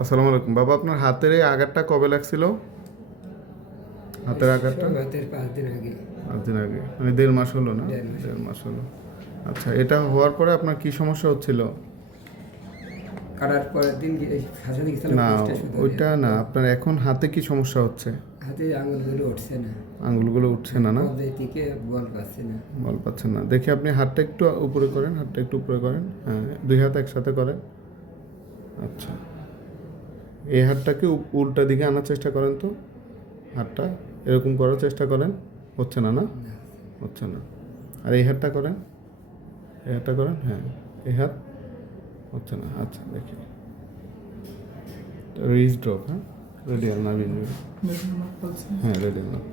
আসসালামু আলাইকুম বাবা, আপনার হাতের এই আঘাতটা কবে লাগছিল? হাতের আঘাতটা রাতের 5 দিন আগে। 5 দিন আগে, মানে 1.5 মাস হলো না? 1.5 মাস 1.5 মাস হলো। আচ্ছা, এটা হওয়ার পরে আপনার কি সমস্যা হচ্ছিল? কাটার পরের দিন হাসাতে গেছিলাম না, পোস্টে সুতারে। ওইটা না, আপনার এখন হাতে কি সমস্যা হচ্ছে? হাতে আঙুলগুলো উঠছে না, আঙুলগুলো উঠছে না না? কবজি থেকে বল পাচ্ছে না। বল পাচ্ছেন না? দেখি আপনি হাতটা একটু উপরে করেন, হাতটা একটু উপরে করেন। হ্যাঁ, 2 হাত একসাথে করেন। আচ্ছা, এই হাতটাকে উল্টা দিকে আনার চেষ্টা করেন তো। হাতটা এরকম করার চেষ্টা করেন। হচ্ছে না না? না, হচ্ছে না। আর এই হাতটা করেন, এই হাতটা করেন। হ্যাঁ, এই হাত হচ্ছে না। আচ্ছা, দেখি রিজ ড্রপ। হ্যাঁ, রেডিয়াল নার্ভ ইনজুরি। হ্যাঁ, রেডিয়াল নার্ভ।